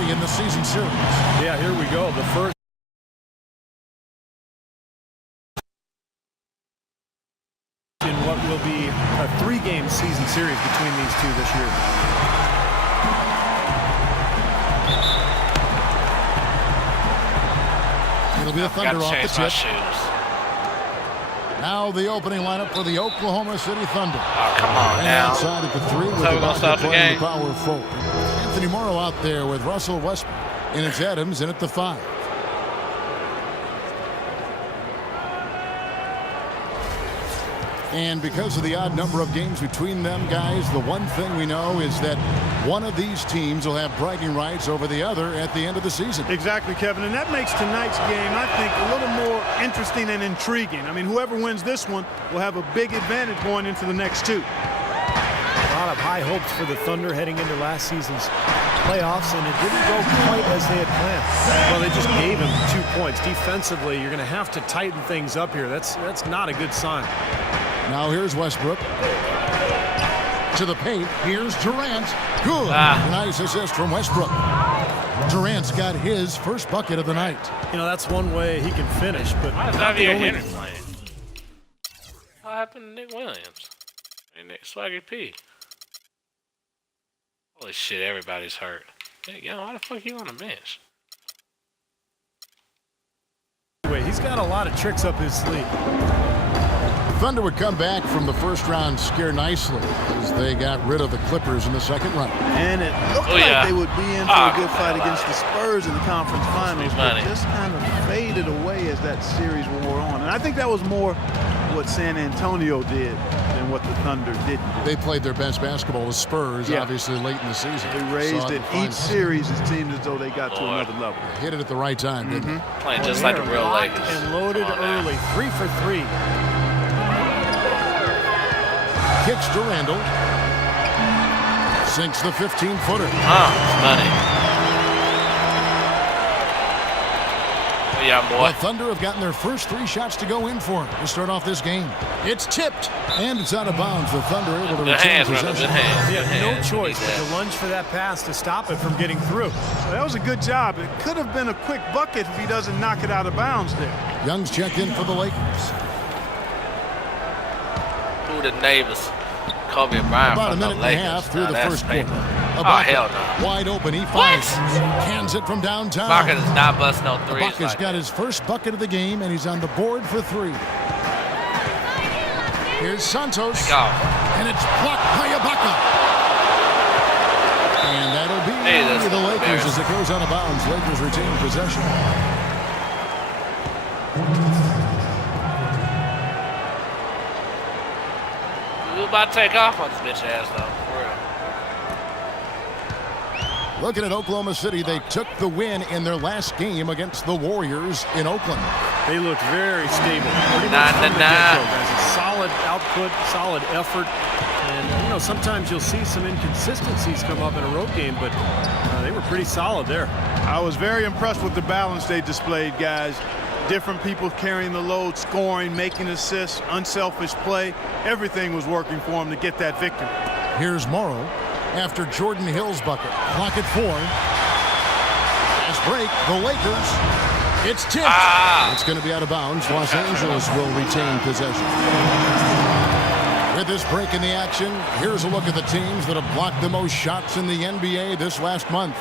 3 in the season series. Yeah, here we go. The first. In what will be a 3-game season series between these two this year. It'll be the Thunder off the tip. Now the opening lineup for the Oklahoma City Thunder. Oh, come on now. Outside at the 3 with So we're gonna start the playing game. the power forward. Anthony Morrow out there with Russell Westbrook. And it's Adams in at the 5. And because of the odd number of games between them guys, the one thing we know is that one of these teams will have bragging rights over the other at the end of the season. Exactly, Kevin, and that makes tonight's game, I think, a little more interesting and intriguing. I mean, whoever wins this one will have a big advantage going into the next 2. A lot of high hopes for the Thunder heading into last season's playoffs, and it didn't go quite as they had planned. Well, they just gave him 2 points. Defensively, you're going to have to tighten things up here. That's not a good sign. Now here's Westbrook. To the paint. Here's Durant. Good. Nice assist from Westbrook. Durant's got his first bucket of the night. You know, that's one way he can finish, but Why is Xavier Henry playing? What happened to Nick Williams? And Nick Swaggy P. Holy shit, everybody's hurt. Hey, yo, why the fuck you on the bench? He's got a lot of tricks up his sleeve. Thunder would come back from the first round scare nicely as they got rid of the Clippers in the second round. And it looked like they would be in for a good fight against the Spurs in the conference finals, but just kind of faded away as that series wore on. And I think that was more what San Antonio did than what the Thunder didn't do. They played their best basketball with Spurs, obviously, late in the season. They raised it each series. It seemed as though they got to another level. They hit it at the right time, didn't they? Playing just like the real Lakers. And loaded early. 3 for 3. Kicks to Randall. Sinks the 15-footer. Money. Yeah, boy. The Thunder have gotten their first 3 shots to go in for him to start off this game. It's tipped, and it's out of bounds. The Thunder able to retain possession. He had no choice but to lunge for that pass to stop it from getting through. Well, that was a good job. It could have been a quick bucket if he doesn't knock it out of bounds there. Young's checked in for the Lakers. Who the neighbors? Kobe Bryant About a from minute the Lakers. and a half through the first quarter. Hell no. Wide open, he finds. Cans it from downtown. Ibaka is not busting no threes. Ibaka's got his first bucket of the game, and he's on the board for 3. Here's Santos. And it's blocked by Ibaka. And that'll be the Lakers as it goes out of bounds. Lakers retain possession. We're about to take off on this bitch ass, though. For real. Looking at Oklahoma City, they took the win in their last game against the Warriors in Oakland. They looked very stable. Pretty much from the get-go, guys. A solid output, solid effort. And, you know, sometimes you'll see some inconsistencies come up in a road game, but they were pretty solid there. I was very impressed with the balance they displayed, guys. Different people carrying the load, scoring, making assists, unselfish play. Everything was working for them to get that victory. Here's Morrow after Jordan Hill's bucket. Clock at 4. Fast break, the Lakers. It's tipped. It's going to be out of bounds. Los Angeles will retain possession. With this break in the action, here's a look at the teams that have blocked the most shots in the NBA this last month.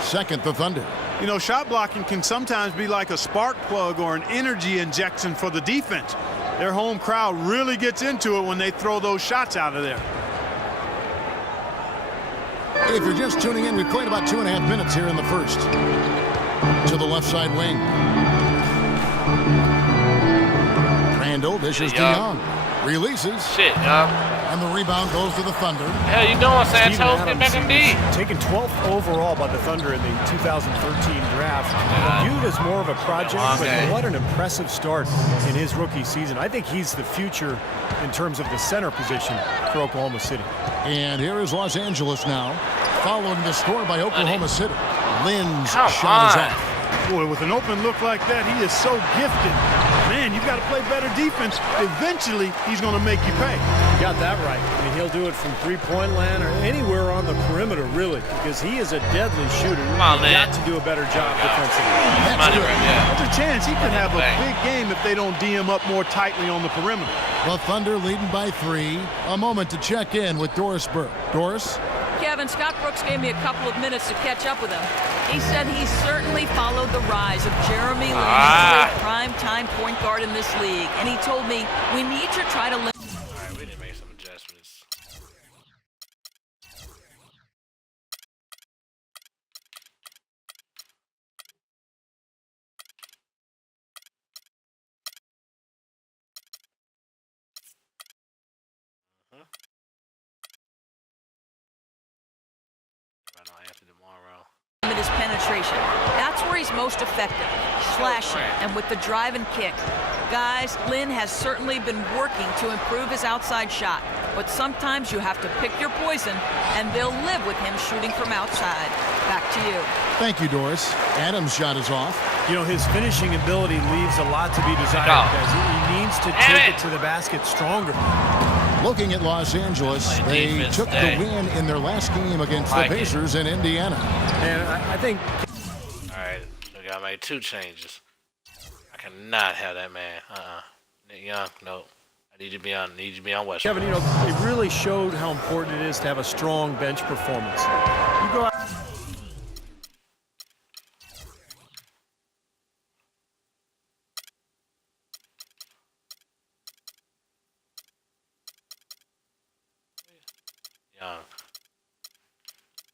Second, the Thunder. You know, shot blocking can sometimes be like a spark plug or an energy injection for the defense. Their home crowd really gets into it when they throw those shots out of there. If you're just tuning in, we played about 2.5 minutes here in the first. To the left side wing. Randall dishes to Young. Releases. And the rebound goes to the Thunder. Hell, you doing, Santos? Get back in D. Taken 12th overall by the Thunder in the 2013 draft. Viewed as more of a project, but what an impressive start in his rookie season. I think he's the future in terms of the center position for Oklahoma City. And here is Los Angeles now, following the score by Oklahoma City. Lynn's shot is off. Boy, with an open look like that, he is so gifted. man, you've got to play better defense. Eventually, he's going to make you pay. You got that right. I mean, he'll do it from three-point land or anywhere on the perimeter, really, because he is a deadly shooter. You've got to do a better job defensively. There's a chance he could have a big game if they don't D him up more tightly on the perimeter. The Thunder leading by 3. A moment to check in with Doris Burke. Doris? Kevin, Scott Brooks gave me a couple of minutes to catch up with him. He said he certainly followed the rise of Jeremy Lin, a prime-time point guard in this league. And he told me, we need to try to limit. All right, we need to make some adjustments. His penetration. That's where he's most effective, slashing and with the drive and kick. Guys, Lin has certainly been working to improve his outside shot, but sometimes you have to pick your poison, and they'll live with him shooting from outside. Back to you. Thank you, Doris. Adams' shot is off. You know, his finishing ability leaves a lot to be desired, guys. He needs to take it to the basket stronger. Looking at Los Angeles, they took the win in their last game against the Pacers in Indiana. And I think... All right, look, I made 2 changes. I cannot have that man. Nick Young, no. I need to be on Westbrook. Kevin, you know, it really showed how important it is to have a strong bench performance. You go out...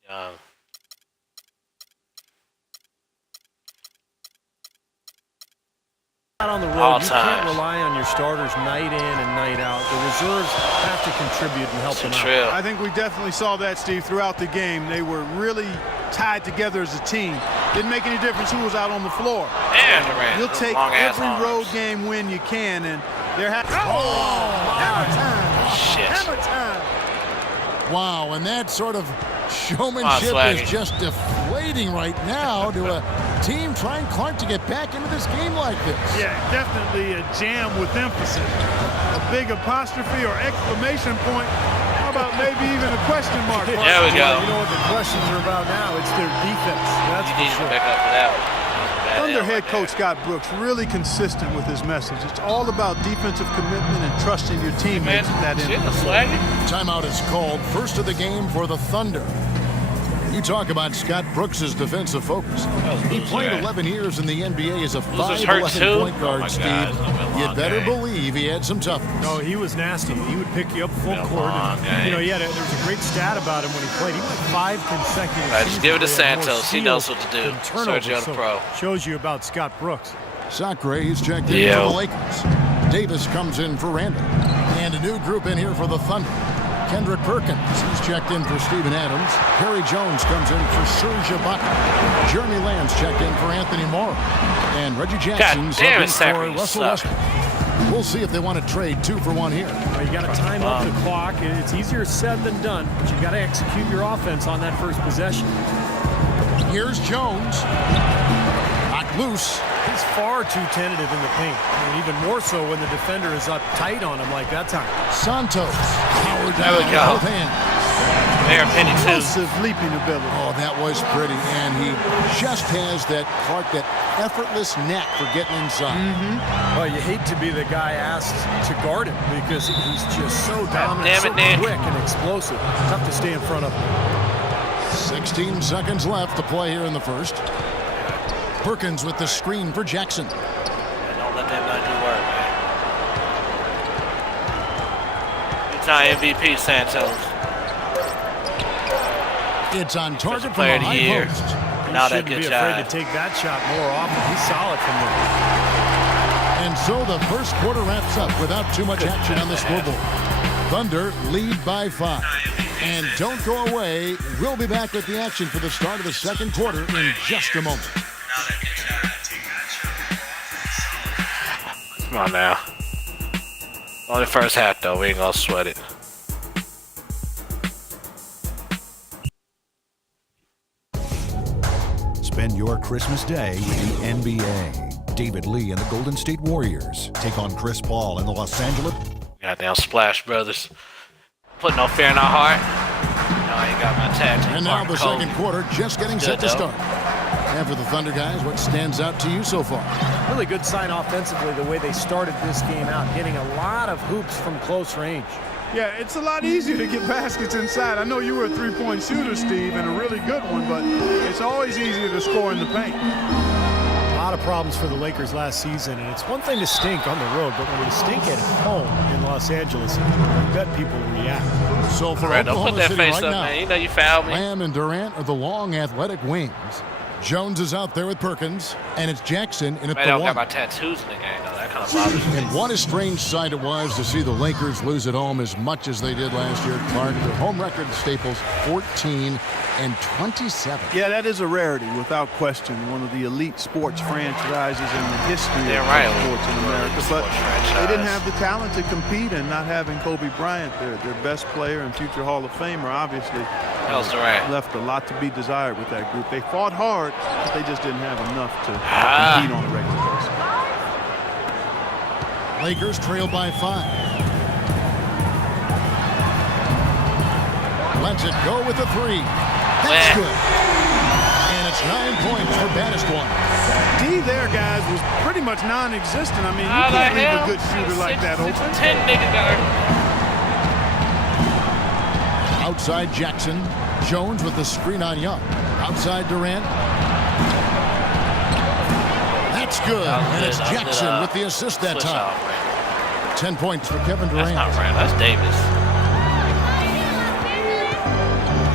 Young. Out on the road, you can't rely on your starters night in and night out. The reserves have to contribute and help them out. I think we definitely saw that, Steve, throughout the game. They were really tied together as a team. Didn't make any difference who was out on the floor. You'll take every road game win you can, and they're happy. Hammer time! Shit. Hammer time! Wow, and that sort of showmanship is just deflating right now to a team trying Clark to get back into this game like this. Yeah, definitely a jam with emphasis. A big apostrophe or exclamation point. How about maybe even a question mark? There we go. You know what the questions are about now? It's their defense. That's You need to pick up for that one. Thunder head coach Scott Brooks really consistent with his message. It's all about defensive commitment and trusting your teammates at that end. Timeout is called. First of the game for the Thunder. You talk about Scott Brooks' defensive focus. He played 11 years in the NBA as a 5'11" point guard, Steve. You'd better believe he had some toughness. No, he was nasty. He would pick you up full court. And, you know, there was a great stat about him when he played. He went 5 consecutive seasons. Just give it to Santos. He knows what to do. Sergio the Pro. Shows you about Scott Brooks. Sacre is checked in for the Lakers. Davis comes in for Randall. And a new group in here for the Thunder. Kendrick Perkins, he's checked in for Steven Adams. Harry Jones comes in for Serge Ibaka. Jeremy Lamb's checked in for Anthony Morrow. And Reggie Jackson's in for Russell Westbrook. We'll see if they want to trade 2 for 1 here. Well, you got to time up the clock. It's easier said than done, but you got to execute your offense on that first possession. Here's Jones. Not loose. He's far too tentative in the paint, and even more so when the defender is up tight on him like that time. Santos. Power down. There we go. Both hands. Mayor Penny, too. Massive leaping ability. Oh, that was pretty. And he just has that effortless knack for getting inside. Well, you hate to be the guy asked to guard him because he's just so dominant, so quick and explosive. Tough to stay in front of him. 16 seconds left to play here in the first. Perkins with the screen for Jackson. Don't let that not do work, man. Two-time MVP, Santos. It's on target from Player the of the high year. post. Now He shouldn't be afraid to take that shot more often. He's solid from there. And so the first quarter wraps up without too much action on the scoreboard. Thunder lead by 5. And don't go away. We'll be back with the action for the start of the second quarter in just a moment. Come on now. Only first half, though. We ain't gonna sweat it. Spend your Christmas day with the NBA. David Lee and the Golden State Warriors take on Chris Paul and the Los Angeles. Goddamn Splash Brothers. Putting no fear in our heart. Now I ain't got my tag team. And now the second quarter just getting set to start. And for the Thunder guys, what stands out to you so far? Really good sign offensively the way they started this game out, hitting a lot of hoops from close range. Yeah, it's a lot easier to get baskets inside. I know you were a three-point shooter, Steve, and a really good one, but it's always easier to score in the paint. A lot of problems for the Lakers last season, and it's one thing to stink on the road, but when you stink at home in Los Angeles, I bet people will react. So for Right, don't Oklahoma put that City face right up, now, man. You know you fouled me. Lamb and Durant are the long athletic wings. Jones is out there with Perkins, and it's Jackson in at Man, I the don't one. got my tattoos in the game, though. That kind of bothers me. And what a strange sight it was to see the Lakers lose at home as much as they did last year. Clark, their home record Staples 14 and 27. Yeah, that is a rarity, without question. One of the elite sports franchises in the history of sports in America. But they didn't have the talent to compete, and not having Kobe Bryant, their best player and future Hall of Famer, obviously left a lot to be desired with that group. They fought hard, but they just didn't have enough to compete on a regular basis. Lakers trail by 5. Lets it go with the 3. That's good. And it's 9 points for baddest one. D there, guys, was pretty much non-existent. I mean, you can't leave a good shooter like that open. 10 nigga got her. Outside Jackson. Jones with the screen on Young. Outside Durant. That's good. And it's Jackson with the assist that time. 10 points for Kevin Durant. That's not right. That's Davis.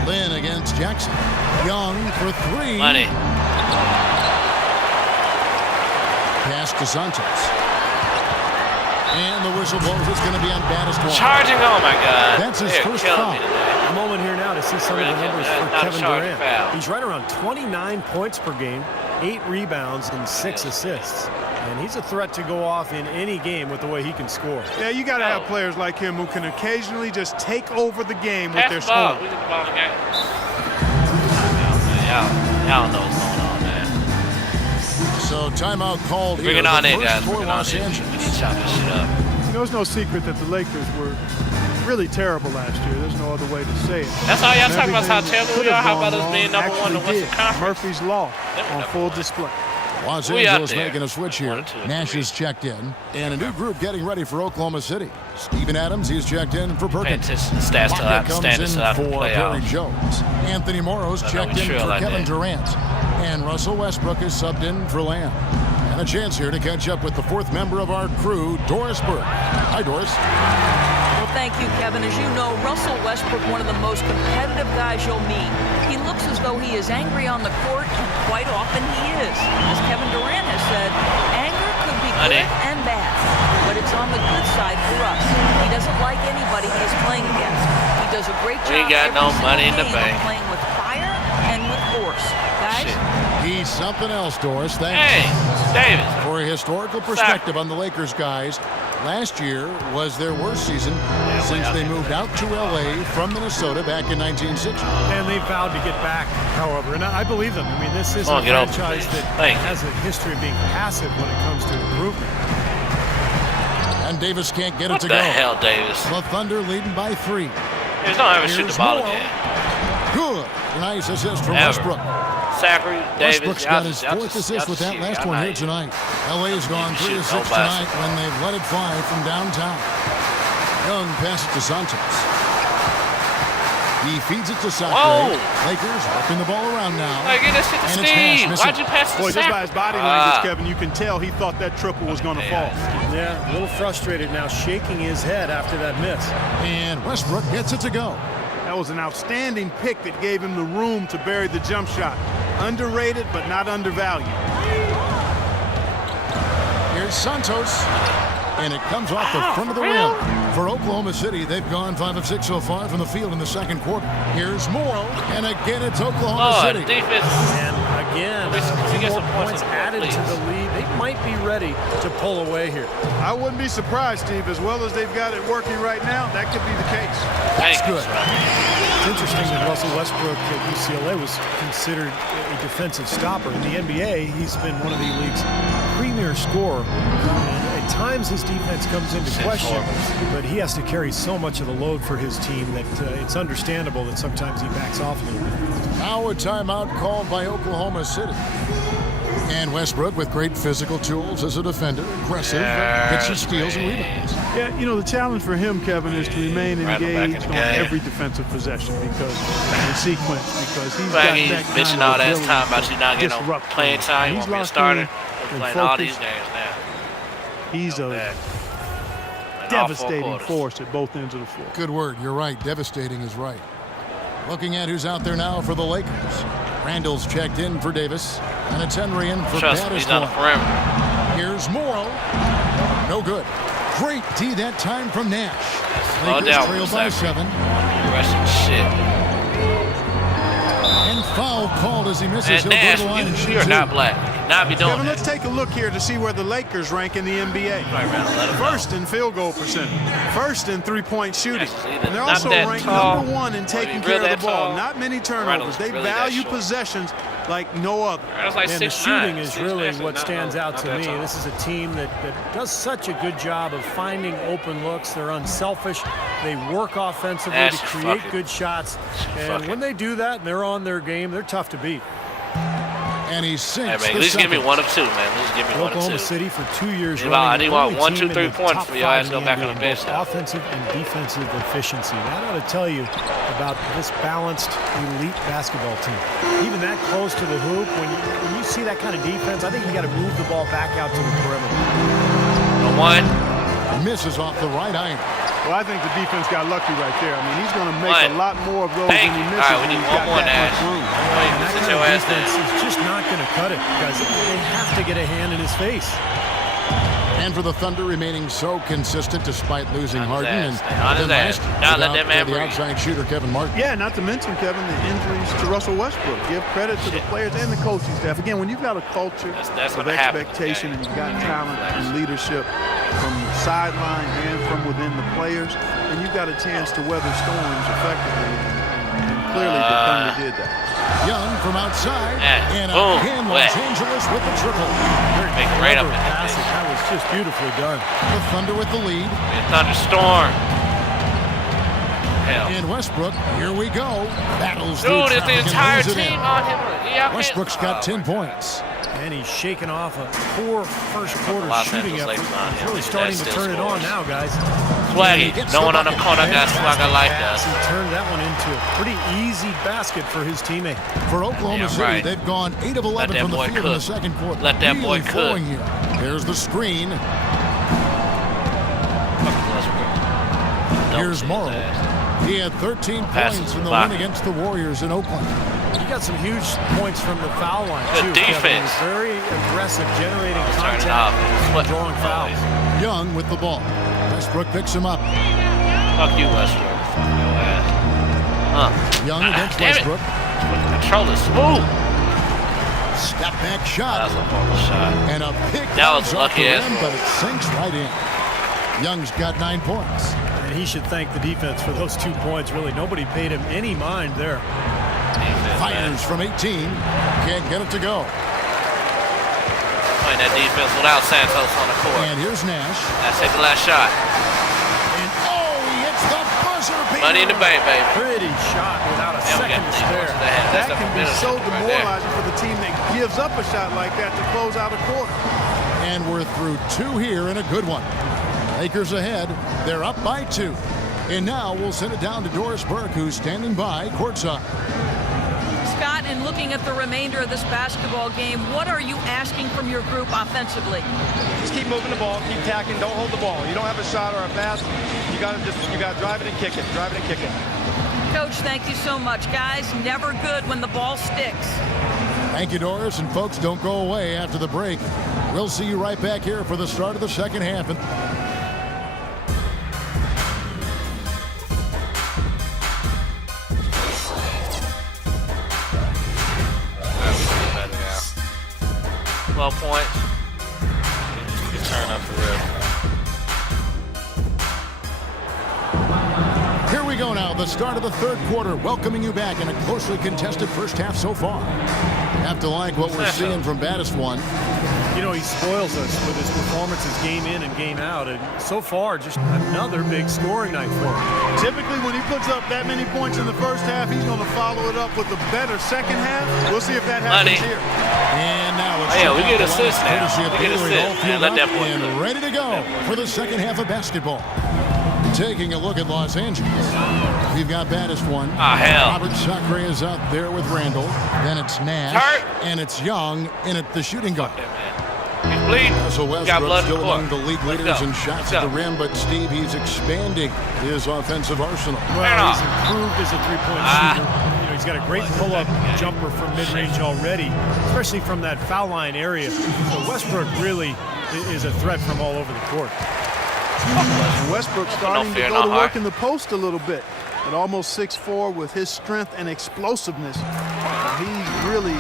Lynn against Jackson. Young for 3. Money. Pass to Santos. And the whistle blows. It's going to be on baddest one. Charging. Oh, my God. That's his They're first killing foul. me today. A moment here now to see some of the numbers for Not a Kevin charge Durant. foul. He's right around 29 points per game, 8 rebounds, and 6 assists. And he's a threat to go off in any game with the way he can score. Yeah, you got to have players like him who can occasionally just take over the game with Pass their the ball. scoring. We get the ball in the game. Y'all know what's going on, man. So timeout called Bring here. it on The in, first guys. for Bring it on Los in. Angeles. We need to chop this shit up. You know, it's no secret that the Lakers were really terrible last year. There's no other way to say it. That's all y'all And talking about, how everything that terrible we could are. have How about gone us being wrong number one in the actually Western did. Conference? Murphy's Law Never on number full one. display. Los We out Angeles there. making a switch here. 1, 2, 3. Nash is checked in. And a new group getting ready for Oklahoma City. Steven Adams, he's checked in for Pay Perkins. attention to the stats till I Walker comes stand in this out for and play Perry out. Jones. Anthony Morrow's I know checked we in trail for like Kevin that. Durant. And Russell Westbrook is subbed in for Lamb. And a chance here to catch up with the 4th member of our crew, Doris Burke. Hi, Doris. Well, thank you, Kevin. As you know, Russell Westbrook, one of the most competitive guys you'll meet. He looks as though he is angry on the court, and quite often he is. As Kevin Durant has said, anger could be good and bad, but it's on the good side for us. He doesn't like anybody he is playing against. He does a great job We got no every money in single the game bank. of playing with fire and with force. Guys, He's something else, Doris. Thanks. Hey, Davis. For a historical perspective on the Lakers, guys, last year was their worst season since they moved out to L.A. from Minnesota back in 1960. And they vowed to get back, however, and I believe them. I mean, this is a Get open, franchise please. that Thank you. has a history of being passive when it comes to improvement. And Davis can't get What it to the go. hell, Davis? The Thunder leading by 3. Just don't ever shoot Here's the ball Morrow. again. Good. Nice assist from Ever. Westbrook. Zachary, Davis. Westbrook's got his 4th assist with that last one here tonight. LA's gone 3 of 6 tonight when they've let it fly from downtown. Young passes to Santos. He feeds it to Sacre. Whoa. Lakers working the ball around now. Hey, get this shit to And it's Steve. Nash missing. Why'd you pass it to Boy, just by his body language, Kevin, you can tell he thought that triple was going to fall. Yeah, a little frustrated now, shaking his head after that miss. And Westbrook gets it to go. That was an outstanding pick that gave him the room to bury the jump shot. Underrated, but not undervalued. Here's Santos. And it comes off the front of the rim. For Oklahoma City, they've gone 5 of 6 so far from the field in the second quarter. Here's Morrow. And again, it's Oklahoma City. Defense. And again. If he gets More some points on the board, added please. to the lead. They might be ready to pull away here. I wouldn't be surprised, Steve, as well as they've got it working right now, that could be the case. That's good. It's interesting that Russell Westbrook at UCLA was considered a defensive stopper. In the NBA, he's been one of the league's premier scorer. And at times his defense comes into question, but he has to carry so much of the load for his team that it's understandable that sometimes he backs off a little bit. Now a timeout called by Oklahoma City. And Westbrook with great physical tools as a defender, aggressive, gets his steals and rebounds. Yeah, you know, the challenge for him, Kevin, is to remain engaged on every defensive possession because in sequence, because he's got he's that bitching kind all of that ability time about you not to getting no disrupt playing things. time. You He's want to be a locked starter. in We're and playing all focused. these games now. He's So a bad. Playing all 4 devastating quarters. force at both ends of the floor. Good word. You're right. Devastating is right. Looking at who's out there now for the Lakers. Randall's checked in for Davis, and it's Henry in for Trust me, he's on the Patterson. perimeter. Here's Morrow. No good. Great D that time from Nash. Slow Lakers down trail for a by second. 7. Russian shit. And foul called as he misses. And He'll go Nash, to the line and shoot you're 2. not black. You cannot be doing Kevin, that. let's take a look here to see where the Lakers rank in the NBA. Right, Randall, let him know. First in field goal percentage, first in three-point shooting, Yes, see, and they're not also that ranked tall. number 1 in Or taking he care really of the that ball. tall. Not many turnovers. Randall's They really that value short. possessions like no other. Randall's like And the 6'9". shooting is really 6'9", what not stands out not to that me. tall. This is a team that does such a good job of finding open looks. They're unselfish. They work offensively That's to create fucking- good shots. And fucking- when they do that and they're on their game, they're tough to beat. And he Hey, sinks man, the at least give me second. 1 of 2, man. At least give me 1 of 2. Oklahoma City for 2 years Yeah, running. I need the want only 1, team 2, in 3 the points top for your ass 5 to go in back the on the NBA, bench both now. offensive and defensive efficiency. That ought to tell you about this balanced elite basketball team. Even that close to the hoop, when you see that kind of defense, I think you got to move the ball back out to the perimeter. A 1. Misses off the right iron. Well, I think the defense got lucky right there. I mean, he's going to make One. a lot more of those Thank than he you. misses. All right, we when need he's one got more, that Nash. much room. And that Sit kind your of ass defense down. is just not going to cut it because they have to get a hand in his face. And for the Thunder remaining so consistent despite losing On his Harden. ass. And On his then ass. last, Now let without that man the breathe. outside shooter, Kevin Martin. Yeah, not to mention, Kevin, the injuries to Russell Westbrook. Give credit to the players and the coaching staff. Again, when you've got a culture That's of gonna happen. expectation Yeah. and you've got talent and leadership from the sideline and from within the players, then you've got a chance to weather storms effectively. And clearly the Thunder did that. Young from outside. And And boom, again, wet. Los Angeles with the triple. Big right up in Clever that passing. bitch. That was just beautifully done. The Thunder with the lead. Be a thunderstorm. Hell. And Westbrook, here we go. Battles through Dude, it's the traffic and entire lays it team in. on him. Yeah, Westbrook's got 10 points. And he's shaking off a poor first quarter Los shooting Angeles effort. Lakers on He's him. really Maybe starting that to still turn it on scores. now, guys. Swaggy. gets No the one on the bucket. corner got swagger like Pass. that. He turned that one into a pretty easy basket for his teammate. For Oklahoma Yeah, City, right. they've gone 8 of 11 that from the boy field in the cook. second quarter. Let that boy Really cook. flowing here. There's the screen. Here's Morrow. He had 13 Passes points to in the the win pocket. against the Warriors in Oakland. He got some huge points from the foul line, Good too. Kevin. He defense. was very aggressive, generating Turn it contact off. and What? drawing fouls. Young with the ball. Westbrook picks him up. Fuck you, Westbrook. Young against damn it. Westbrook. Control is smooth. Step back shot. That's a horrible shot. And a pick That was comes off the lucky ass rim, roll. but it sinks right in. Young's got 9 points. And he should thank the defense for those 2 points. Really, nobody paid him any mind there. Defense, man. Fires from 18. Can't get it to go. Playing that defense without Santos on the court. And here's Nash. That's take the last shot. And oh, he hits the buzzer beater. Money in the bank, baby. Pretty shot without a Now we second got to 3 points spare. to the head. That That's can a be finish so right there. demoralizing for the team that gives up a shot like that to close out a quarter. And we're through 2 here and a good one. Lakers ahead. They're up by 2. And now we'll send it down to Doris Burke, who's standing by courtside. Scott, in looking at the remainder of this basketball game, what are you asking from your group offensively? Just keep moving the ball, keep tacking, don't hold the ball. You don't have a shot or a pass, you got to drive it and kick it, drive it and kick it. Coach, thank you so much. Guys, never good when the ball sticks. Thank you, Doris. And folks, don't go away after the break. We'll see you right back here for the start of the second half. more points, you can turn up for real. Here we go now, the start of the third quarter, welcoming you back in a closely contested first half so far. Have to like what we're seeing from Baddest One. You know, he spoils us with his performances game in and game out, and so far, just another big scoring night for him. Typically, when he puts up that many points in the first half, he's going to follow it up with a better second half. We'll see if that happens here. And now it's we get assists now. We get assists. Man, let that boy and ready to go for the second half of basketball. Taking a look at Los Angeles, we've got Baddest One. Hell. Robert Sacre is out there with Randall. Then it's Nash, and it's Young in at the shooting guard. He's bleeding. So Westbrook still among the league leaders in shots at the rim, but Steve, he's expanding his offensive arsenal. Well, he's improved as a three-point shooter. You know, he's got a great pull-up jumper from mid-range already, especially from that foul line area. So Westbrook really is a threat from all over the court. Westbrook starting to go to work in the post a little bit. At almost 6'4", with his strength and explosiveness, he's really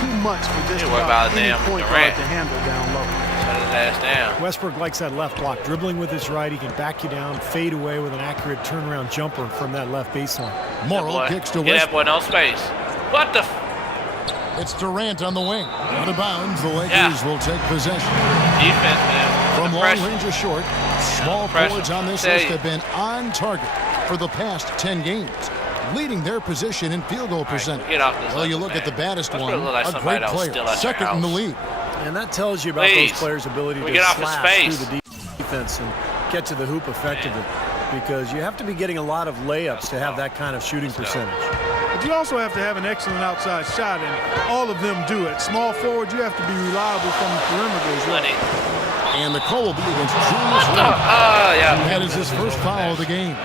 too much for just about any point guard to handle down low. Shut his ass down. Westbrook likes that left block. Dribbling with his right, he can back you down, fade away with an accurate turnaround jumper from that left baseline. Morrill kicks to Get that boy Westbrook. no space. What the? It's Durant on the wing. Out of bounds, the Lakers will take possession. Defense, man. From long range or short, small forwards on this list have been on target for the past 10 games, leading their position in field goal percentage. Well, you look at the Baddest One, a great player, second in the league. And that tells you about those players' ability to slash through the defense and get to the hoop effectively, because you have to be getting a lot of layups to have that kind of shooting percentage. But you also have to have an excellent outside shot, and all of them do it. Small forward, you have to be reliable from the perimeter as well. And the call will be against Julius Randle. That is his first foul of the game.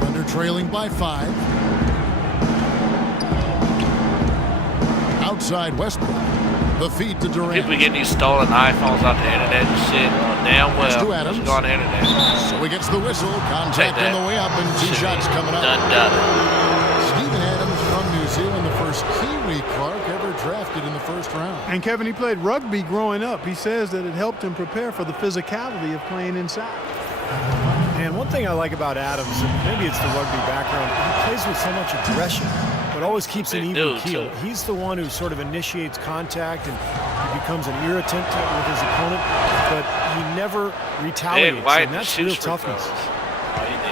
Thunder trailing by 5. Outside Westbrook. The feed to Durant. People getting these stolen iPhones off the internet and shit. Damn well. To Adams. Go on the internet. So he gets the whistle. Contact on the way up, and 2 shots coming up. Done. Steven Adams from New Zealand, the first Kiwi Clark ever drafted in the first round. And Kevin, he played rugby growing up. He says that it helped him prepare for the physicality of playing inside. And one thing I like about Adams, and maybe it's the rugby background, he plays with so much aggression, but always keeps an even keel. He's the one who sort of initiates contact and he becomes an irritant with his opponent, but he never retaliates, and that's real toughness.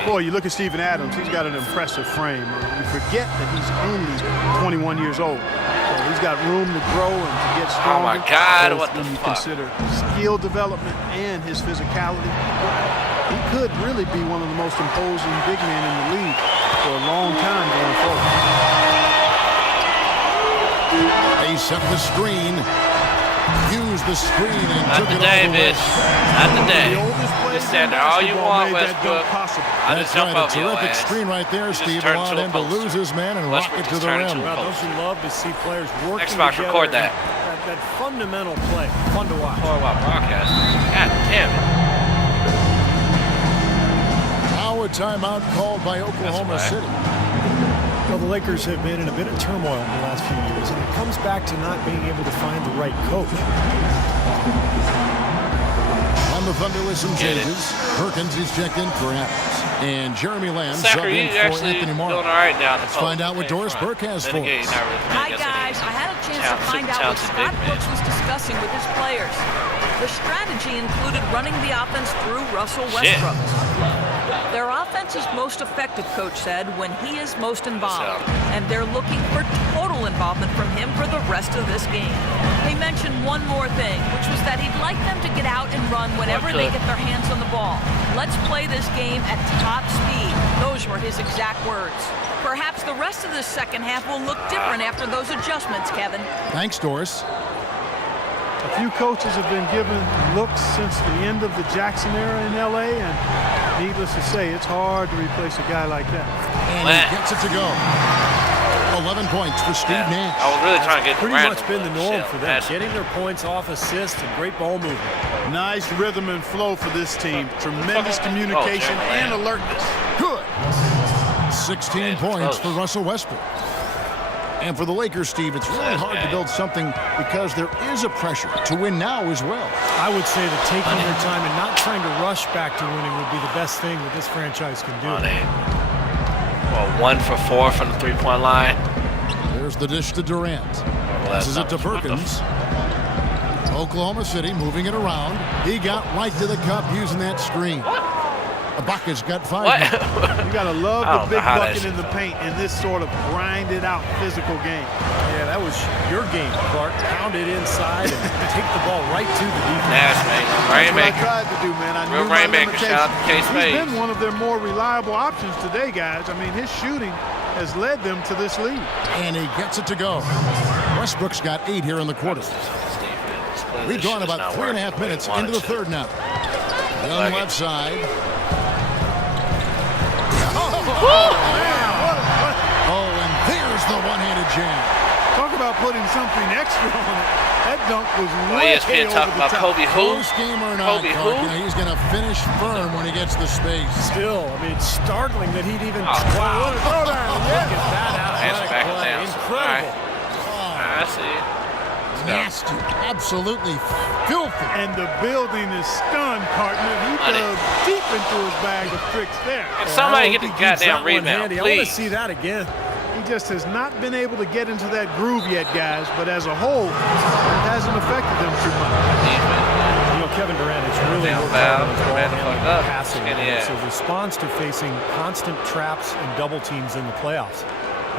Boy, you look at Steven Adams, he's got an impressive frame. You forget that he's only 21 years old. So he's got room to grow and to get stronger. Oh my God, what the fuck? When you fuck? consider skill development and his physicality, he could really be one of the most imposing big men in the league for a long time going forward. They set the screen, used the screen, and Not took it today, all the way. bitch. Not today. The oldest players Just stand there all you want, Westbrook. I That's just jump right, a over your terrific ass. screen right there, You just Steve. turn Allowed to a him to poster. lose his man and rock Westbrook it to just the turned rim. into a Well, don't you love to see players working Xbox together? record that. That fundamental play, fun to watch. Or what, broadcast? God damn it. Now a timeout called by Oklahoma That's City. Well, the Lakers have been in a bit of turmoil in the last few years, and it comes back to not being able to find the right coach. On the Thunder with some changes. Perkins is checked in for Adams. And Jeremy Lamb Sacker, subbed in you for actually Anthony doing Morrow. all right down the Let's find out what Doris Burke has for us. Hi guys, I had a chance to find out what Scott Brooks was discussing with his players. The strategy included running the offense through Russell Westbrook. Their offense is most effective, Coach said, when he is most involved, and they're looking for total involvement from him for the rest of this game. He mentioned one more thing, which was that he'd like them to get out and run whenever they get their hands on the ball. Let's play this game at top speed. Those were his exact words. Perhaps the rest of the second half will look different after those adjustments, Kevin. Thanks, Doris. A few coaches have been given looks since the end of the Jackson era in L.A., and needless to say, it's hard to replace a guy like that. And he gets it to go. 11 points for Steve Nash. I was really trying to get Pretty Randall. much been the norm for them, Shit. getting their points off assists and great ball movement. Nice rhythm and flow for this team. Tremendous communication and alertness. Good. 16 points for Russell Westbrook. And for the Lakers, Steve, it's really hard to build something because there is a pressure to win now as well. I would say that taking their time and not trying to rush back to winning would be the best thing that this franchise can do. Well, 1 for 4 from the three-point line. There's the dish to Durant. Passes it to Perkins. Oklahoma City moving it around. He got right to the cup using that screen. Ibaka's got 5. You got to love the big bucket in the paint in this sort of grinded out physical game. Yeah, that was your game, Clark. Pound it inside and take the ball right to the defense. That's what I tried to do, man. I knew my limitations. He's been one of their more reliable options today, guys. I mean, his shooting has led them to this lead. And he gets it to go. Westbrook's got 8 here in the quarter. We've gone about 3.5 minutes into the third now. Young left side. And there's the one-handed jam. Talk about putting something extra on it. That dunk was way over the top. About Kobe who? Close game or not, Kobe who? He's going to finish firm when he gets the space. Still, I mean, it's startling that he'd even try. What a throwdown. Look at that athletic play. Incredible. I see. Nasty. Absolutely filthy. And the building is stunned, partner. He dug deep into his bag of tricks there. Can somebody get the goddamn rebound, please? I want to see that again. He just has not been able to get into that groove yet, guys. But as a whole, it hasn't affected them too much. You know, Kevin Durant is really worked hard on his ball handling and passing. It's a response to facing constant traps and double teams in the playoffs.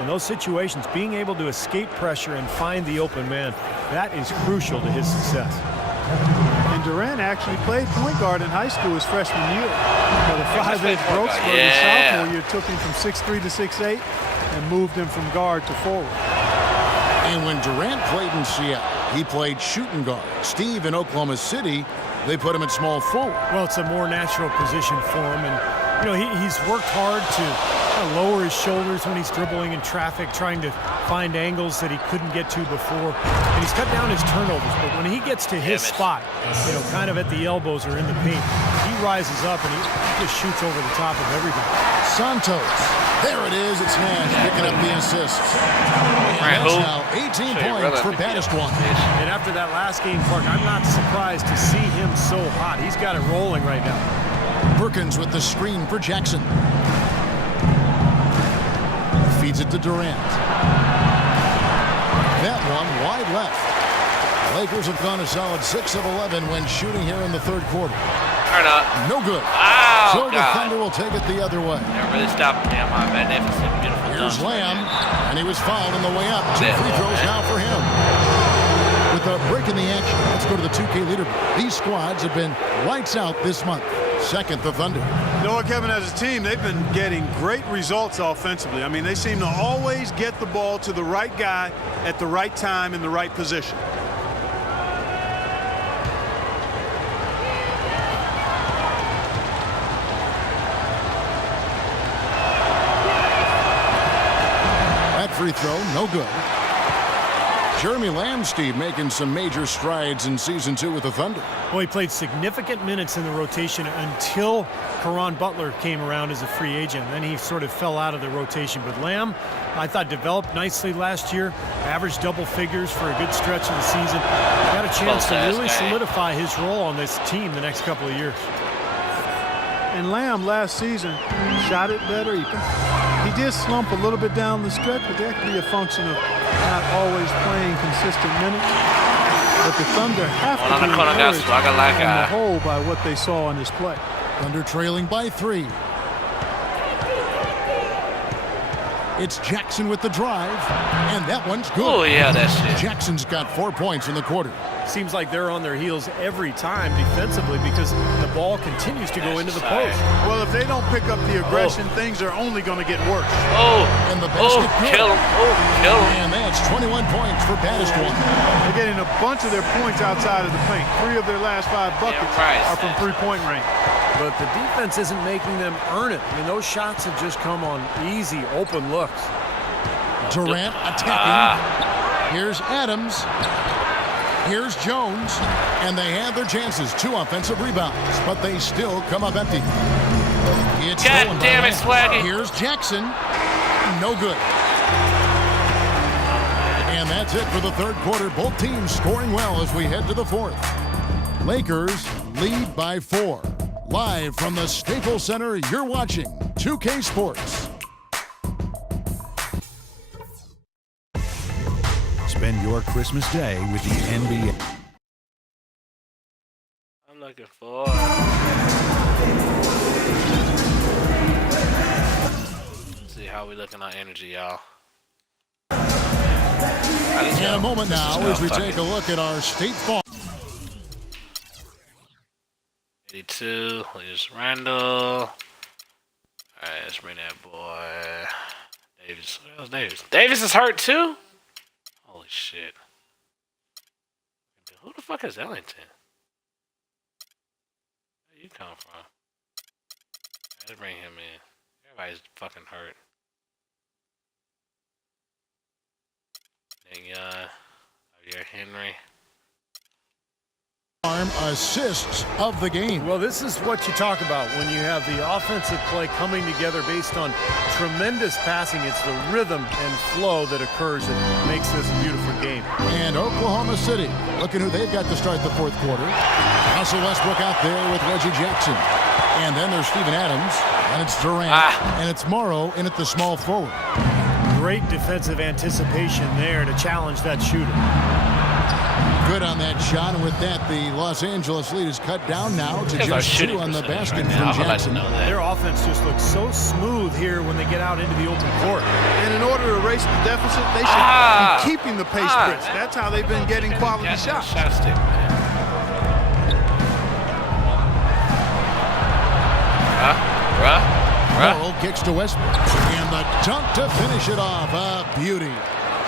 In those situations, being able to escape pressure and find the open man, that is crucial to his success. And Durant actually played point guard in high school his freshman year. But a 5'8" Brooksburg his sophomore year took him from 6'3" to 6'8" and moved him from guard to forward. And when Durant played in Seattle, he played shooting guard. Steve in Oklahoma City, they put him at small forward. Well, it's a more natural position for him. And, you know, he's worked hard to lower his shoulders when he's dribbling in traffic, trying to find angles that he couldn't get to before. And he's cut down his turnovers. But when he gets to his spot, you know, kind of at the elbows or in the paint, he rises up and he just shoots over the top of everybody. Santos. There it is. It's Nash picking up the assists. And that's now 18 points for baddest one. And after that last game, Clark, I'm not surprised to see him so hot. He's got it rolling right now. Perkins with the screen for Jackson. Feeds it to Durant. That one wide left. Lakers have gone a solid 6 of 11 when shooting here in the third quarter. Turn up. No good. Oh, so the Thunder will take it the other way. They're really stopping me on my magnificent, beautiful Here's dunk. Lamb, and he was fouled on the way up. 2 free throws now for him. With a break in the action, let's go to the 2K leaderboard. These squads have been lights out this month. Second, the Thunder. You know what, Kevin, as a team, they've been getting great results offensively. I mean, they seem to always get the ball to the right guy at the right time in the right position. That free throw, no good. Jeremy Lamb, Steve, making some major strides in Season 2 with the Thunder. Well, he played significant minutes in the rotation until Caron Butler came around as a free agent. Then he sort of fell out of the rotation. But Lamb, I thought, developed nicely last year, averaged double figures for a good stretch of the season. Got a chance to really solidify his role on this team the next couple of years. And Lamb last season shot it better. He did slump a little bit down the stretch, but that could be a function of not always playing consistent minutes. But the Thunder have to be encouraged on the whole by what they saw in this play. Thunder trailing by 3. It's Jackson with the drive, and that one's good. Oh, yeah, that's it. Jackson's got 4 points in the quarter. Seems like they're on their heels every time defensively because the ball continues to go into the post. Well, if they don't pick up the aggression, things are only going to get worse. And the basket kill him. Kill him. And that's 21 points for baddest one. They're getting a bunch of their points outside of the paint. 3 of their last 5 buckets are from three-point range. But the defense isn't making them earn it. I mean, those shots have just come on easy, open looks. Durant attacking. Here's Adams. Here's Jones. And they have their chances. 2 offensive rebounds, but they still come up empty. It's God stolen by damn it, Lamb. Swaggy. Here's Jackson. No good. And that's it for the third quarter. Both teams scoring well as we head to the fourth. Lakers lead by 4. Live from the Staples Center, you're watching 2K Sports. Spend your Christmas day with the NBA. I'm looking for. Let's see how we looking on energy, y'all. In a moment now, as we take a look at our State Farm. 82. Here's Randall. All right, let's bring that boy. Davis. Where's Davis? Davis is hurt too? Holy shit. Who the fuck is Ellington? Where you come from? Let's bring him in. Everybody's fucking hurt. Nick Young. Javier Henry. Assists of the game. Well, this is what you talk about when you have the offensive play coming together based on tremendous passing. It's the rhythm and flow that occurs that makes this a beautiful game. And Oklahoma City, looking who they've got to start the fourth quarter. Russell Westbrook out there with Reggie Jackson. And then there's Steven Adams, and it's Durant, and it's Morrow in at the small forward. Great defensive anticipation there to challenge that shooter. Good on that shot, and with that, the Los Angeles lead is cut down now to just 2 on the basket from Jackson. Their offense just looks so smooth here when they get out into the open court. And in order to erase the deficit, they should be keeping the pace, Chris. That's how they've been getting quality shots. Shot stick, man. Morrow kicks to Westbrook, and the dunk to finish it off. A beauty.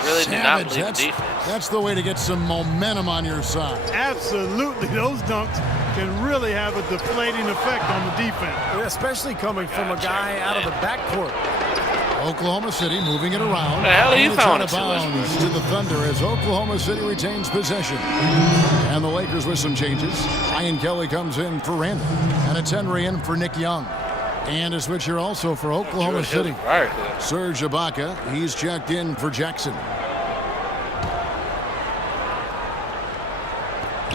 Really do not Savage, believe the defense. that's the way to get some momentum on your side. Absolutely. Those dunks can really have a deflating effect on the defense. Especially coming from a guy out of the backcourt. Oklahoma City moving it around. The hell are you And it's out throwing of it to, bounds to the Thunder as Oklahoma City retains possession. And the Lakers with some changes. Ian Kelly comes in for Randall. And it's Henry in for Nick Young. And a switch here also for Oklahoma City. Serge Ibaka, he's checked in for Jackson.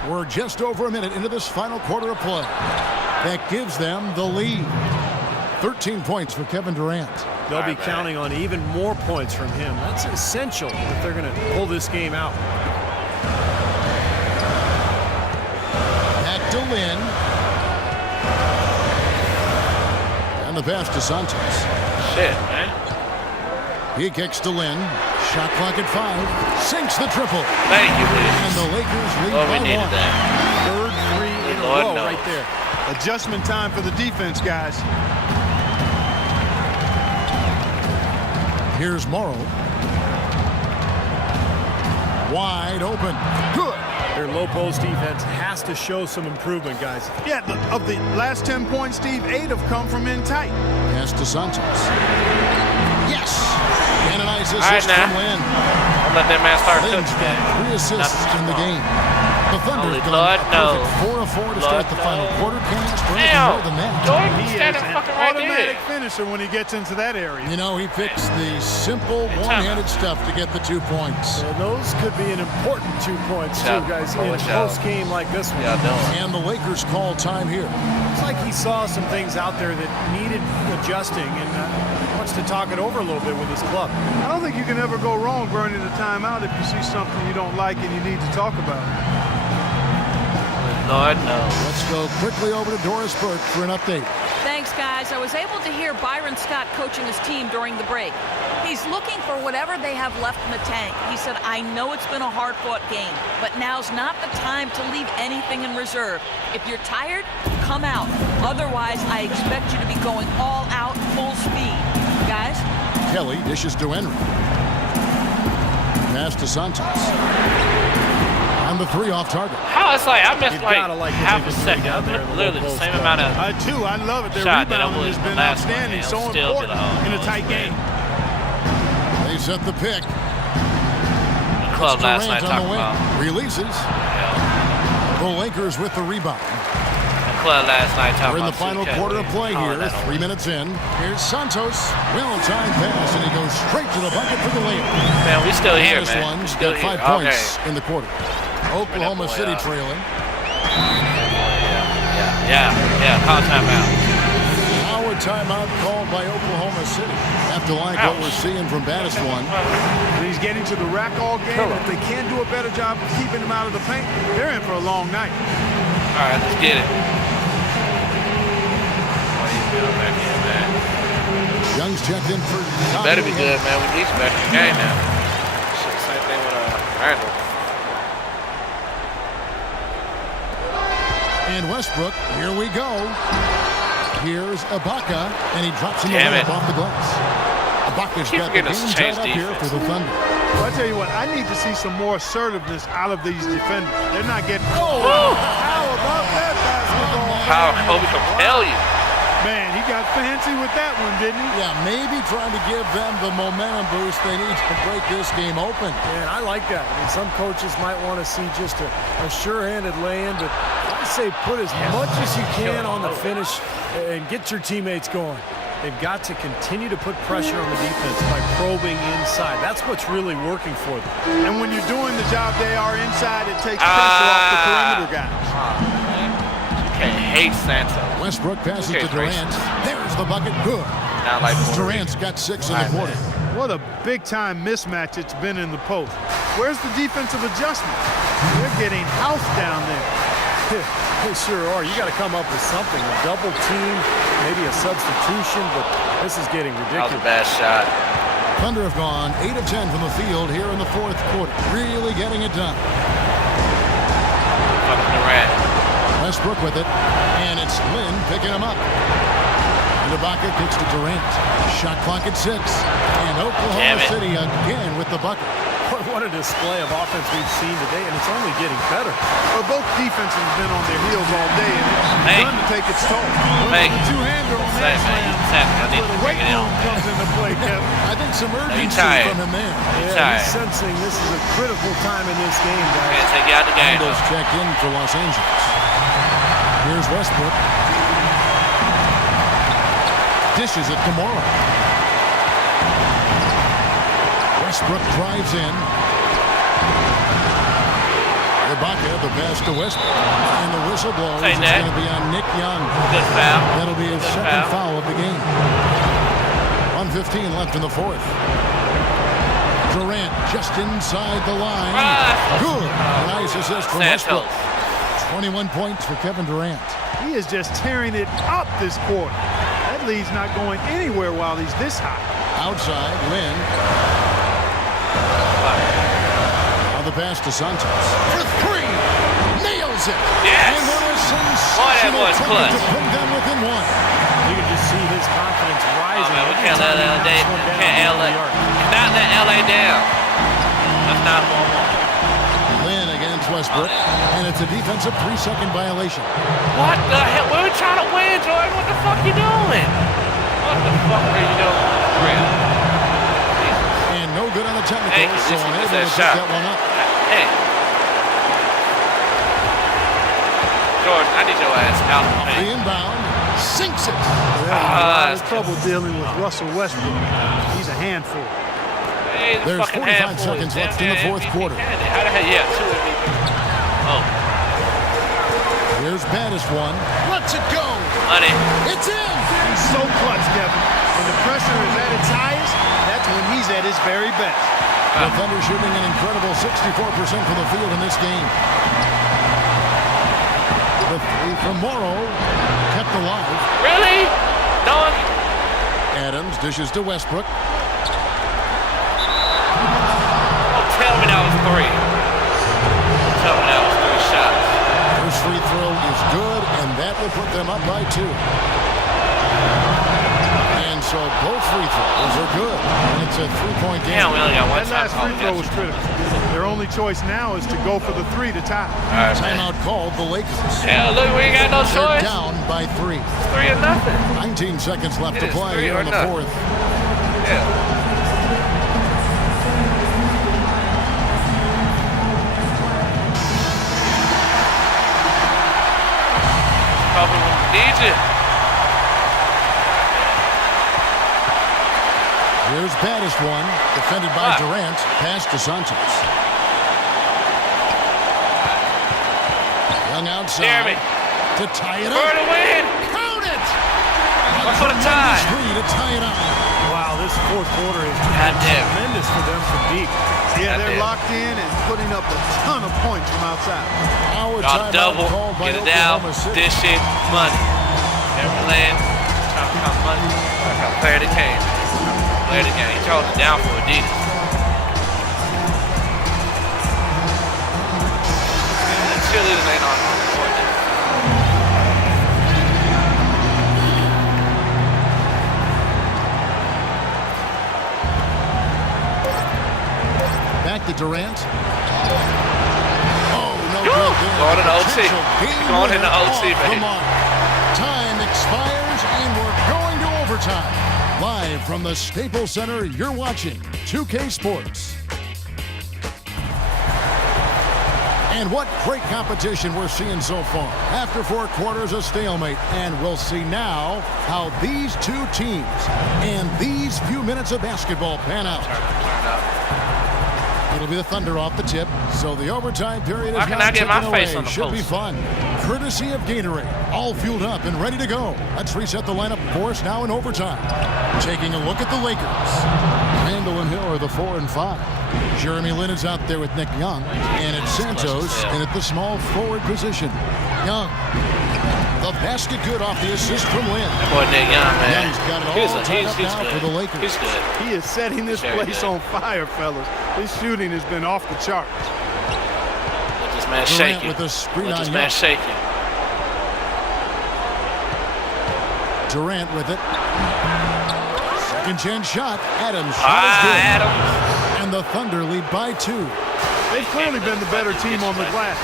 We're just over a minute into this final quarter of play. That gives them the lead. 13 points for Kevin Durant. They'll be counting on even more points from him. That's essential if they're going to pull this game out. Back to Lynn. And the pass to Santos. Shit, man. He kicks to Lynn. Shot clock at 5. Sinks the triple. Thank you, please. And the Lakers lead Oh, we by needed 1. that. Third three in a Lord row knows. right there. Adjustment time for the defense, guys. Here's Morrow. Wide open. Good. Their low post defense has to show some improvement, guys. Yeah, of the last 10 points, Steve, 8 have come from in tight. Pass to Santos. Yes. And a nice All right, assist now. from Lynn. I'll let that man start Lynn's cooking. got 3 assists in the game. The Thunder Holy have gone Lord, a no. perfect 4 of 4 to start the Lord, final no. quarter. Can't ask for anything Damn. more than that. Jordan He is standing an fucking right automatic there. finisher when he gets into that area. You know, he fixed the simple one-handed stuff to get the 2 points. So those could be an important 2 points, too, Yeah. guys, Oh, in a watch out. close game like this one. Yeah, doing. And the Lakers call time here. It's like he saw some things out there that needed adjusting and wants to talk it over a little bit with his club. I don't think you can ever go wrong burning a timeout if you see something you don't like and you need to talk about it. Lord, no. Let's go quickly over to Doris Burke for an update. Thanks, guys. I was able to hear Byron Scott coaching his team during the break. He's looking for whatever they have left in the tank. He said, I know it's been a hard-fought game, but now's not the time to leave anything in reserve. If you're tired, come out. Otherwise, I expect you to be going all out, full speed. Guys? Kelly dishes to Henry. Pass to Santos. And the 3 off target. How it's like I missed You've like gotta like what half a they've been second. doing down there in the Literally low the post, same amount of I do. I love it. Their shot that I rebounding was has been the last one, outstanding. man. So Still important in a tight game. They set the pick. club It's last Durant night on the talking wing. about. Releases. Yeah. The Lakers with the rebound. club last night talking We're in the about final 2K. quarter of play here. 3 minutes in. Here's Santos. Well-timed pass, and he goes straight to the bucket for the layup. Man, we still here, This man. one's Still got here. 5 points in the quarter. Oklahoma City trailing. Yeah. Call timeout. Now a timeout called by Oklahoma City. Have to like what we're seeing from Baddest One. He's getting to the rack all game. If they can't do a better job of keeping him out of the paint, they're in for a long night. All right, let's get it. Back in, man. Young's checked in for. Better be good, man. We need some back in the game now. Shit, same thing with Randall. And Westbrook, here we go. Here's Ibaka, and he drops him Damn it. off the glass. Ibaka's Keep got the forgetting game to tied change up here for defense. the Thunder. Well, I tell you what, I need to see some more assertiveness out of these defenders. They're not getting. Woo! How about that basketball? How Kobe compel you? Man, he got fancy with that one, didn't he? Yeah, maybe trying to give them the momentum boost they need to break this game open. Man, I like that. I mean, some coaches might want to see just a sure-handed lay-in, but I say put as much as you can on the finish and get your teammates going. They've got to continue to put pressure on the defense by probing inside. That's what's really working for them. And when you're doing the job they are inside, it takes pressure off the perimeter guys. I hate Santos. Westbrook passes to Durant. There's the bucket. Good. Now like Durant's got 6 in the quarter. What a big-time mismatch it's been in the post. Where's the defensive adjustment? They're getting housed down there. They sure are. You got to come up with something. A double team, maybe a substitution, but this is getting That was ridiculous. a bad shot. Thunder have gone 8 of 10 from the field here in the fourth quarter. Really getting it done. Fucking Durant. Westbrook with it, and it's Lynn picking him up. And Ibaka kicks to Durant. Shot clock at 6. And Oklahoma City again with the bucket. What a display of offense we've seen today, and it's only getting better. Well, both defenses have been on their heels all day, and it's begun to take its toll. Hey. The two-hander on that slam. I need to bring Weight it room on. comes into play, Kevin. I think some urgency tired. from him there. Yeah, he's sensing this is a critical time in this game, guys. Can't take you out the game. Randall's checked in for Los Angeles. Here's Westbrook. Dishes it to Morrow. Westbrook drives in. Ibaka, the pass to Westbrook. And the whistle blows. It's going to be on Nick Young. Good foul. That'll be his second foul of the game. 1:15 left in the fourth. Durant just inside the line. Good. Nice assist from Westbrook. 21 points for Kevin Durant. He is just tearing it up this quarter. That lead's not going anywhere while he's this high. Outside, Lynn. Now the pass to Santos. For 3. Nails it. Yes. And what a Boy, that sensational was bucket clutch. to bring them within 1. You can just see his confidence rising. Oh, man, we can't let LA down. Not let LA down. That's not what I want. Lynn against Westbrook. And it's a defensive 3-second violation. What the hell? We're trying to win, Jordan. What the fuck you doing? What the fuck are you doing? Really? And no good on the technical, Thank you. so This unable is to that pick shot. that one up. Hey. Jordan, I need your ass out of the The paint. inbound sinks it. They're having trouble dealing with Russell Westbrook. He's a handful. Hey, the There's fucking 45 handful. seconds left in the fourth quarter. How the hell? Yeah, 2 MVP. Oh, Here's Baddest One. Lets it go. money. It's in. He's so clutch, Kevin. When the pressure is at its highest, that's when he's at his very best. The Thunder shooting an incredible 64% from the field in this game. The 3 from Morrow kept alive. Really? No one. Adams dishes to Westbrook. Oh, tell me that was 3. Tell me that was 3 shots. First free throw is good, and that will put them up by 2. And so both free throws are good. And it's a 3-point game. Yeah, we only got one That last time. free throw was critical. Their only choice now is to go for the 3 to tie. All right, man. Timeout called the Lakers. Yeah, look, we ain't got no They're choice. down by 3. 3 or nothing. 19 seconds left It to is play 3 here or in the nothing. fourth. Yeah. Probably won't need you. Here's baddest one, defended by Durant, pass to Santos. Young outside Jeremy. to tie it For up. the win. Count it! One for the tie. Three to tie it up. Wow, this fourth quarter is tremendous for them from deep. Yeah, they're locked in and putting up a ton of points from outside. Our Y'all timeout double, called by get it down, Oklahoma City. dish it, money. Everland, trying to count money. Player of the game. Player of the game. He throws it down for Adidas. The cheerleaders ain't on the court. Back to Durant. Oh, no good there. Going in the OT. Potential game Going in the winner OT, off the baby. mark. Time expires, and we're going to overtime. Live from the Staples Center, you're watching 2K Sports. And what great competition we're seeing so far. After 4 quarters, a stalemate. And we'll see now how these two teams and these few minutes of basketball pan out. It'll be the Thunder off the tip, so the overtime period is Why can now I get my taken face away. on the Should be post? fun. Courtesy of Gatorade, all fueled up and ready to go. Let's reset the lineup for us now in overtime. Taking a look at the Lakers. Randall and Hill are the 4 and 5. Jeremy Lin is out there with Nick Young, and it's Santos in at the small forward position. Young, the basket good off the assist from Lin. Boy, Nick Young, man. Young's got it all tied up now for the Lakers. He's good. He is setting this Very place good. on fire, fellas. His shooting has been off the charts. Let this man Durant shake with it. a screen Let on this Young. man shake it. Durant with it. Second chance shot. Adams shot is good. Adams. And the Thunder lead by 2. They've clearly been the better team on the glass.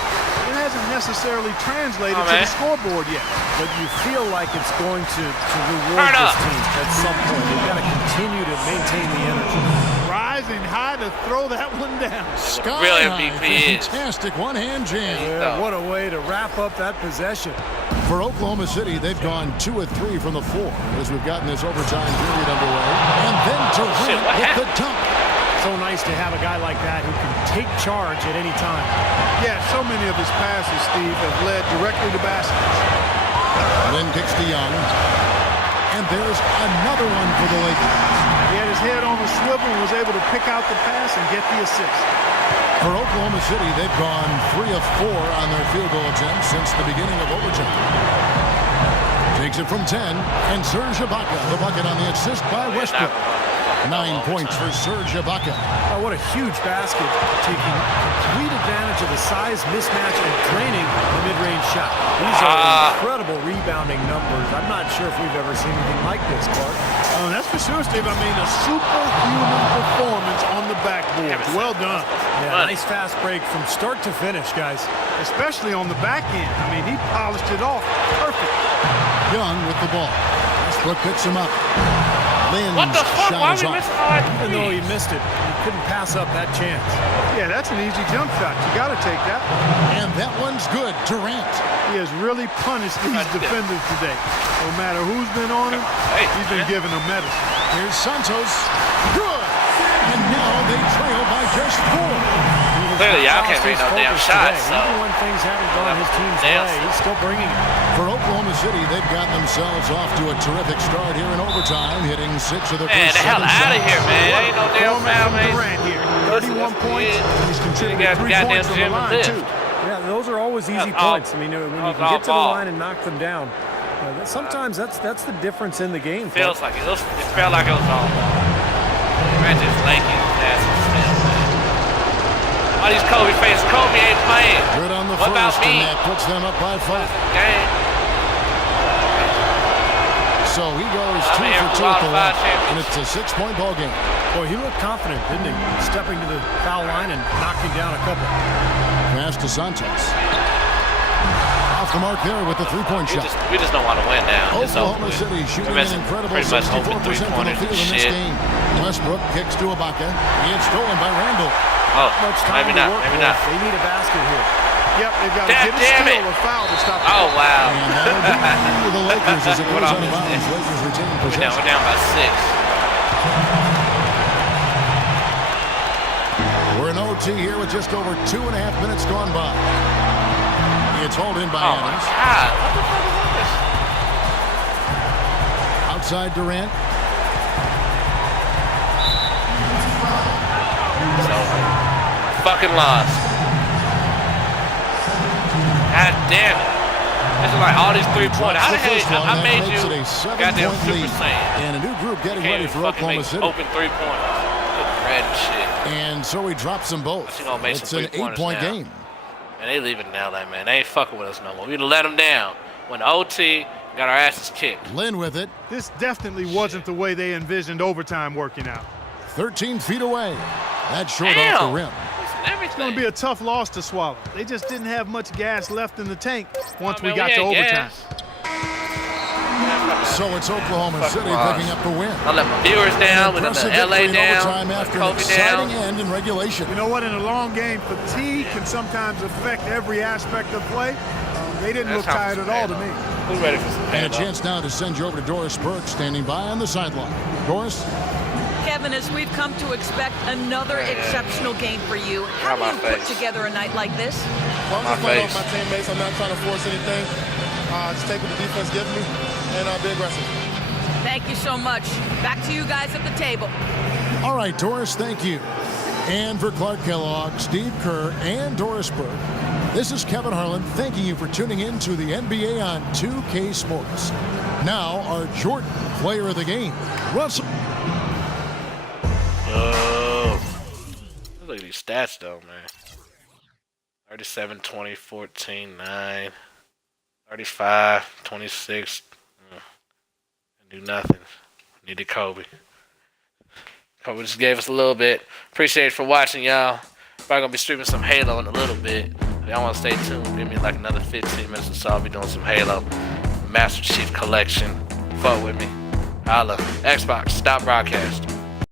It hasn't necessarily translated to the scoreboard yet. But you feel like it's going to reward Turn this up. team at some point. They've got to continue to maintain the energy. Rising high to throw that one down. Sky Real high. MVP is. Fantastic one-hand jam. Yeah, what a way to wrap up that possession. For Oklahoma City, they've gone 2 of 3 from the floor as we've gotten this overtime period underway. And then Durant with the dunk. So nice to have a guy like that who can take charge at any time. Yeah, so many of his passes, Steve, have led directly to baskets. Lin kicks to Young. And there's another one for the Lakers. He had his head on a swivel and was able to pick out the pass and get the assist. For Oklahoma City, they've gone 3 of 4 on their field goal attempts since the beginning of overtime. Takes it from 10, and Serge Ibaka, the bucket on the assist by Westbrook. 9 points for Serge Ibaka. Oh, what a huge basket, taking complete advantage of the size mismatch and draining the mid-range shot. These are incredible rebounding numbers. I'm not sure if we've ever seen anything like this, Clark. Oh, that's for sure, Steve. I mean, a superhuman performance on the backboard. Well done. Yeah, nice fast break from start to finish, guys. Especially on the back end. I mean, he polished it off. Perfect. Young with the ball. Westbrook picks him up. Lin's What the fuck? shot Why is we off. missing all that Even though he threes? missed it, he couldn't pass up that chance. Yeah, that's an easy jump shot. You got to take that. And that one's good. Durant. He has really punished these defenders today. No matter who's been on him, he's been giving them medicine. Here's Santos. Good. And now they trail by just 4. Clearly, y'all can't make no damn shots. So. Even when things haven't gone his team's Damn. way, he's still bringing it. For Oklahoma City, they've gotten themselves off to a terrific start here in overtime, hitting 6 of their Man, first the hell 7 out of shots. here, man. Ain't no damn foul, man. Durant here. 31 That's points. weird. He's You contributed got 3 goddamn points from the Jim line, Lift. too. Yeah, those are always easy That's all- points. I mean, when you that's can all get to the ball. line and knock them down, sometimes that's the difference in the game. Feels like it. It felt like it was all ball. Man, just lanky ass still, man. All these Kobe fans, Kobe ain't playing. Good on the What about first, me? and that puts them up by 5. Game. So he goes I'm 2 here for for 2 at the qualified line, and champions. it's a 6-point ball game. Boy, he looked confident, didn't he? Stepping to the foul line and knocking down a couple. Pass to Santos. Off the mark there with the 3-point shot. We just don't want to win now. It's over. Oklahoma with. City shooting We're an incredible pretty much hoping 64% from the 3-pointers field and in this shit. game. Westbrook kicks to Ibaka. He is stolen by Randall. Oh, Much time maybe to not. work Maybe with. not. They need a basket here. Yep, they've got to get a steal or foul to stop the Oh, wow. And that'll be the Lakers as it goes out of bounds. Lakers retain possession. We're down by 6. We're in OT here with just over 2.5 minutes gone by. It's hauled in by Oh, my Adams. God. What the fuck is this? Outside Durant. It's over. Fucking lost. God damn it. This is like all these 3-pointers. How the hell I made you goddamn Super Saiyan? And a new group getting ready for Oklahoma City. Open 3-pointers. Red shit. And so he drops them both. It's an 8-point game. And they leaving now, that man. They ain't fucking with us no more. We done let them down. When the OT got our asses kicked. Lynn with it. This definitely wasn't the way they envisioned overtime working out. 13 feet away. That's short off the rim. It's going to be a tough loss to swallow. They just didn't have much gas left in the tank once we got to overtime. So it's Oklahoma City picking up the win. I let my viewers down, we let the LA down, after let an Kobe exciting down. end in regulation. You know what? In a long game, fatigue can sometimes affect every aspect of play. They didn't look tired at all to me. Who's ready for some And a chance now to send you over to Doris Burke, standing by on the sideline. Doris? Kevin, as we've come to expect another exceptional game for you, how do you put together a night like this? Well, I'm just playing off my teammates. I'm not trying to force anything. Just take what the defense gives me and be aggressive. Thank you so much. Back to you guys at the table. All right, Doris, thank you. And for Clark Kellogg, Steve Kerr, and Doris Burke, this is Kevin Harlan thanking you for tuning in to the NBA on 2K Sports. Now, our Jordan player of the game, Russell. Look at these stats, though, man. 37, 20, 14, 9, 35, 26. Do nothing. Needed Kobe. Kobe just gave us a little bit. Appreciate it for watching, y'all. Probably gonna be streaming some Halo in a little bit. If y'all wanna stay tuned, give me like another 15 minutes or so. I'll be doing some Halo. Master Chief Collection. Fuck with me. Holla. Xbox, stop broadcast.